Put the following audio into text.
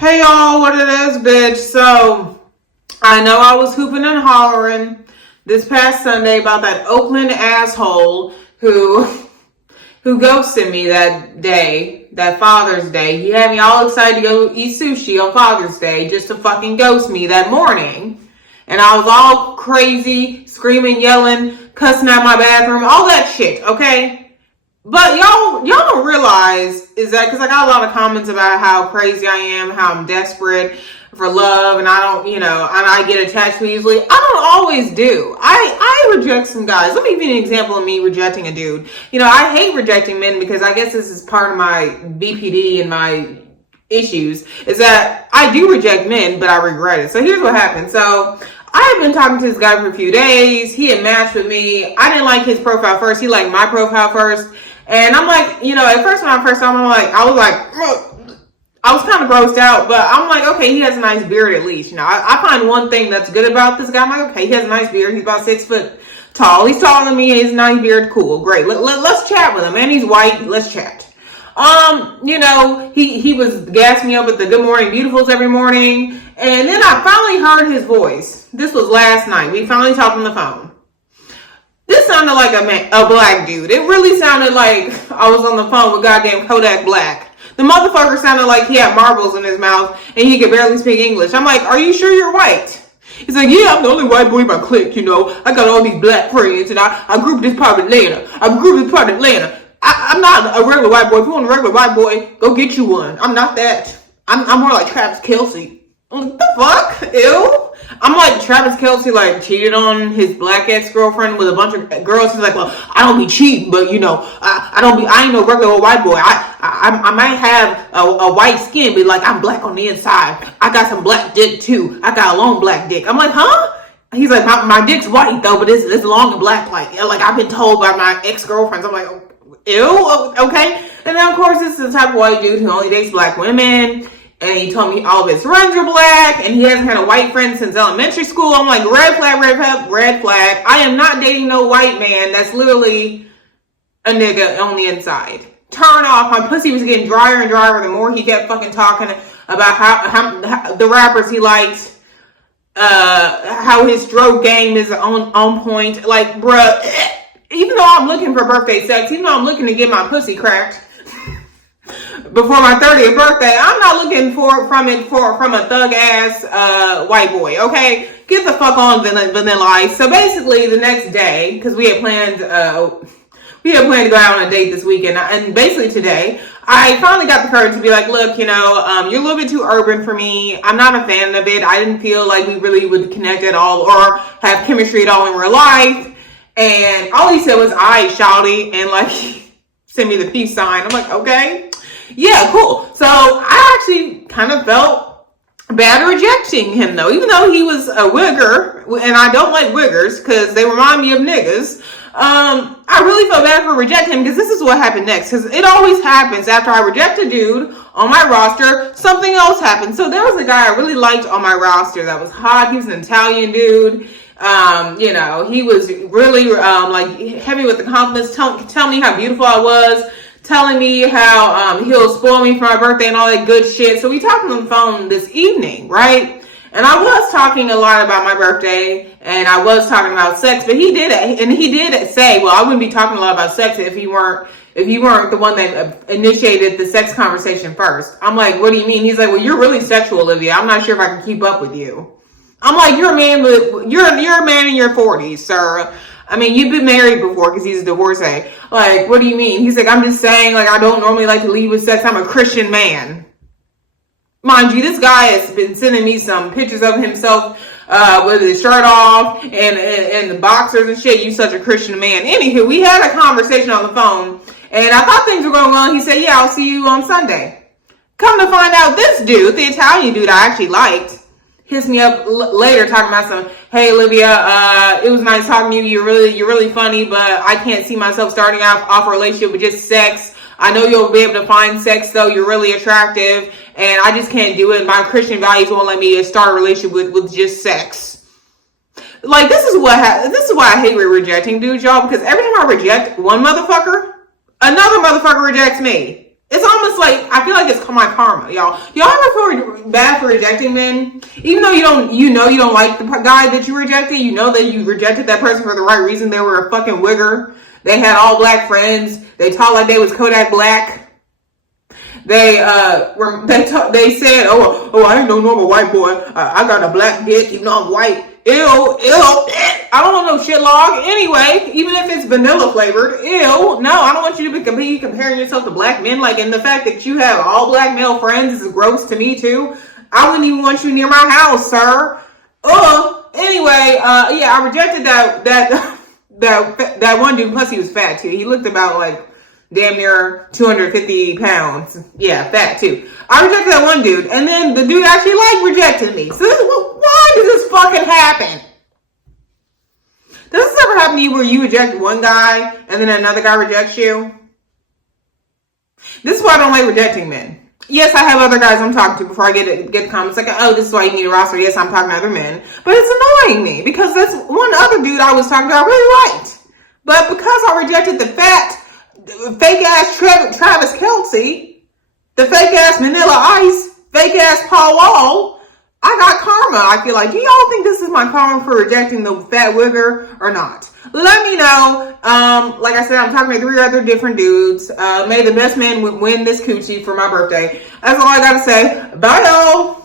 Hey y'all, what it is, bitch? So, I know I was hooping and hollering this past Sunday about that Oakland asshole who ghosted me that day, that Father's Day. He had me all excited to go eat sushi on Father's Day just to fucking ghost me that morning. And I was all crazy, screaming, yelling, cussing out my bathroom, all that shit, okay? But y'all don't realize is that because I got a lot of comments about how crazy I am, how I'm desperate for love, and I don't, and I get attached too easily. I don't always do. I reject some guys. Let me give you an example of me rejecting a dude. I hate rejecting men because I guess this is part of my BPD and my issues is that I do reject men, but I regret it. So here's what happened. So I had been talking to this guy for a few days. He had matched with me. I didn't like his profile first. He liked my profile first. And I'm like, at first when I first saw him, I was kind of grossed out, but I'm like, okay, he has a nice beard at least. I find one thing that's good about this guy. I'm like, okay, he has a nice beard. He's about 6 foot tall. He's taller than me. He has a nice beard. Cool. Great. Let's chat with him. And he's white. Let's chat. He was gassing me up with the Good Morning Beautifuls every morning. And then I finally heard his voice. This was last night. We finally talked on the phone. This sounded like a black dude. It really sounded like I was on the phone with goddamn Kodak Black. The motherfucker sounded like he had marbles in his mouth and he could barely speak English. I'm like, are you sure you're white? He's like, yeah, I'm the only white boy in my clique, I got all these black friends and I grew up this part of Atlanta. I'm not a regular white boy. If you want a regular white boy, go get you one. I'm not that. I'm more like Travis Kelce. I'm like, the fuck? Ew. I'm like Travis Kelce, cheated on his black ex-girlfriend with a bunch of girls. He's like, well, I don't be cheating, but I ain't no regular white boy. I might have a white skin, but I'm black on the inside. I got some black dick too. I got a long black dick. I'm like, huh? He's like, my dick's white though, but it's long and black. I've been told by my ex-girlfriends. I'm like, ew, okay. And then of course, this is the type of white dude who only dates black women. And he told me all of his friends are black, and he hasn't had a white friend since elementary school. I'm like, red flag, red flag, red flag. I am not dating no white man that's literally a nigga on the inside. Turn off. My pussy was getting drier and drier the more he kept fucking talking about how the rappers he liked, how his stroke game is on point. Bruh, even though I'm looking for birthday sex, even though I'm looking to get my pussy cracked before my 30th birthday, I'm not looking from a thug ass white boy. Okay, get the fuck on, Vanilla Ice. So basically, the next day, because we had planned to go out on a date this weekend, and basically today, I finally got the courage to be like, look, you're a little bit too urban for me. I'm not a fan of it. I didn't feel like we really would connect at all or have chemistry at all in real life. And all he said was, "Aight, shawty," and send me the peace sign. I'm like, okay. Yeah, cool. So I actually kind of felt bad rejecting him though, even though he was a wigger, and I don't like wiggers because they remind me of niggas. I really felt bad for rejecting him because this is what happened next. Because it always happens after I reject a dude on my roster, something else happens. So there was a guy I really liked on my roster that was hot. He was an Italian dude. He was really heavy with the compliments, tell me how beautiful I was. Telling me how he'll spoil me for my birthday and all that good shit. So we talked on the phone this evening, right? And I was talking a lot about my birthday, and I was talking about sex, but he did say, well, I wouldn't be talking a lot about sex if you weren't the one that initiated the sex conversation first. I'm like, what do you mean? He's like, well, you're really sexual, Olivia. I'm not sure if I can keep up with you. I'm like, you're a man in your 40s, sir. I mean, you've been married before because he's a divorcee. What do you mean? He's like, I'm just saying, I don't normally like to lead with sex. I'm a Christian man. Mind you, this guy has been sending me some pictures of himself with his shirt off and the boxers and shit. You such a Christian man. Anywho, we had a conversation on the phone, and I thought things were going well. He said, yeah, I'll see you on Sunday. Come to find out, this dude, the Italian dude I actually liked, hits me up later talking about some, hey Olivia, it was nice talking to you. You're really funny, but I can't see myself starting off a relationship with just sex. I know you'll be able to find sex though. You're really attractive, and I just can't do it. My Christian values won't let me start a relationship with just sex. This is why I hate rejecting dudes, y'all, because every time I reject one motherfucker, another motherfucker rejects me. It's almost like, I feel like it's my karma, y'all. Y'all ever feel bad for rejecting men? Even though you don't like the guy that you rejected, you know that you rejected that person for the right reason. They were a fucking wigger. They had all black friends. They talked like they was Kodak Black. They said, oh, I ain't no normal white boy. I got a black dick, you know I'm white. Ew. I don't want no shit log. Anyway, even if it's vanilla flavored, ew. No, I don't want you to be comparing yourself to black men. Like, and the fact that you have all black male friends is gross to me too. I wouldn't even want you near my house, sir. Anyway, yeah, I rejected that one dude. Plus, he was fat too. He looked about like damn near 250 pounds. Yeah, fat too. I rejected that one dude, and then the dude actually rejected me. So why does this fucking happen? Does this ever happen to you where you reject one guy and then another guy rejects you? This is why I don't like rejecting men. Yes, I have other guys I'm talking to before I get the comments like, oh, this is why you need a roster. Yes, I'm talking to other men. But it's annoying me because this one other dude I was talking to I really liked. But because I rejected the fake ass Travis Kelce, the fake ass Vanilla Ice, fake ass Paul Wall, I got karma. I feel like, do y'all think this is my karma for rejecting the fat wigger or not? Let me know. Like I said, I'm talking to 3 other different dudes. May the best man win this coochie for my birthday. That's all I gotta say. Bye, y'all.